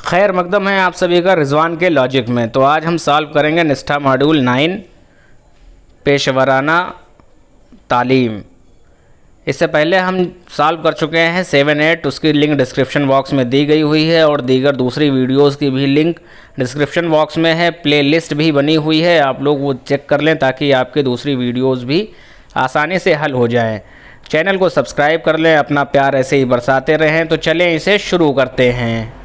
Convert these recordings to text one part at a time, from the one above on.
खैर मकदम है आप सभी का रिजवान के लॉजिक में। तो आज हम सॉल्व करेंगे निष्ठा मॉड्यूल 9 पेशा वराना तालीम। इससे पहले हम सॉल्व कर चुके हैं 7-8, उसकी लिंक डिस्क्रिप्शन बॉक्स में दी गई हुई है और दीगर दूसरी वीडियोस की भी लिंक डिस्क्रिप्शन बॉक्स में है। प्लेलिस्ट भी बनी हुई है, आप लोग वो चेक कर लें ताकि आपकी दूसरी वीडियोस भी आसानी से हल हो जाएं। चैनल को सब्सक्राइब कर लें, अपना प्यार ऐसे ही बरसाते रहें। तो चलें इसे शुरू करते हैं।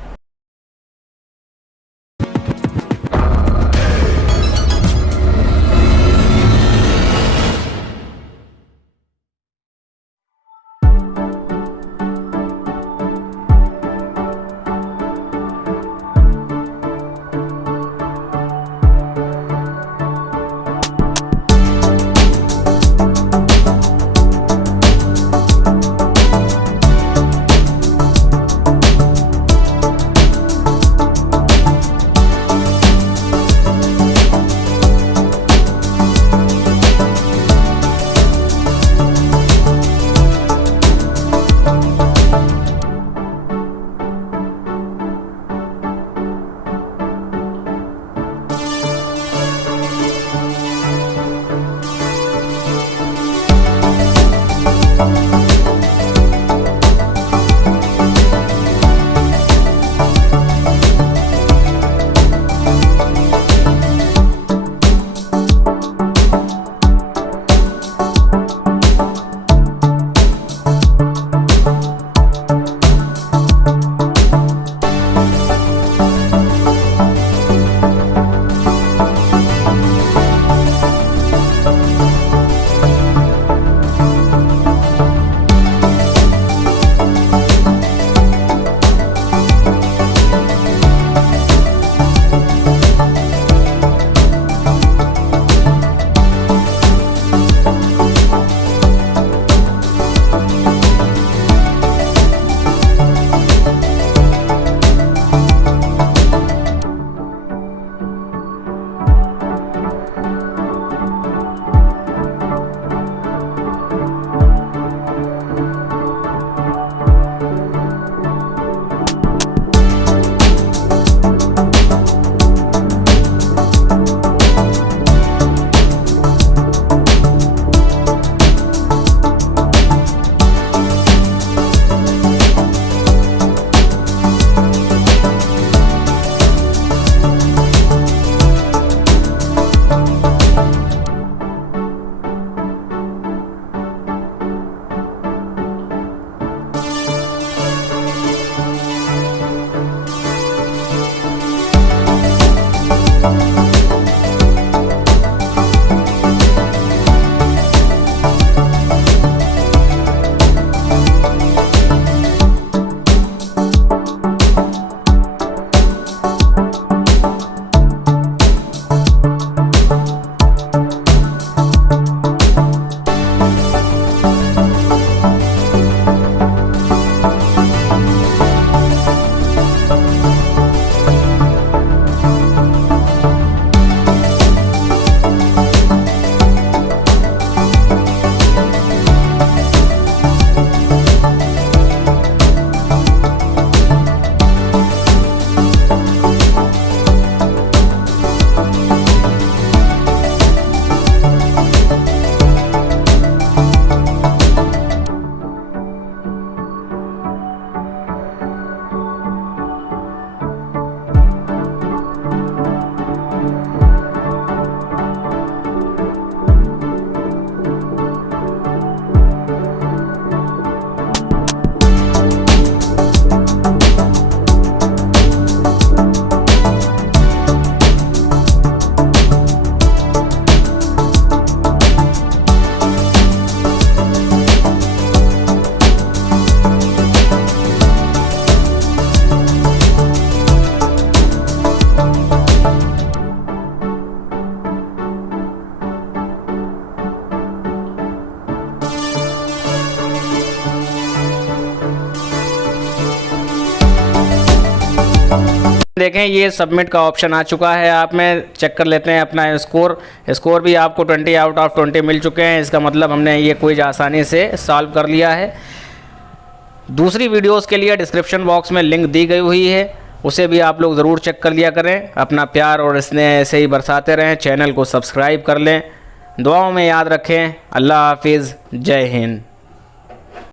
देखें ये सबमिट का ऑप्शन आ चुका है। आप में चेक कर लेते हैं अपना स्कोर भी आपको 20 आउट ऑफ 20 मिल चुके हैं। इसका मतलब हमने ये क्विज आसानी से सॉल्व कर लिया है। दूसरी वीडियोस के लिए डिस्क्रिप्शन बॉक्स में लिंक दी गई हुई है, उसे भी आप लोग ज़रूर चेक कर लिया करें। अपना प्यार और स्नेह ऐसे ही बरसाते रहें। चैनल को सब्सक्राइब कर लें। दुआओं में याद रखें। अल्लाह हाफिज़। जय हिंद।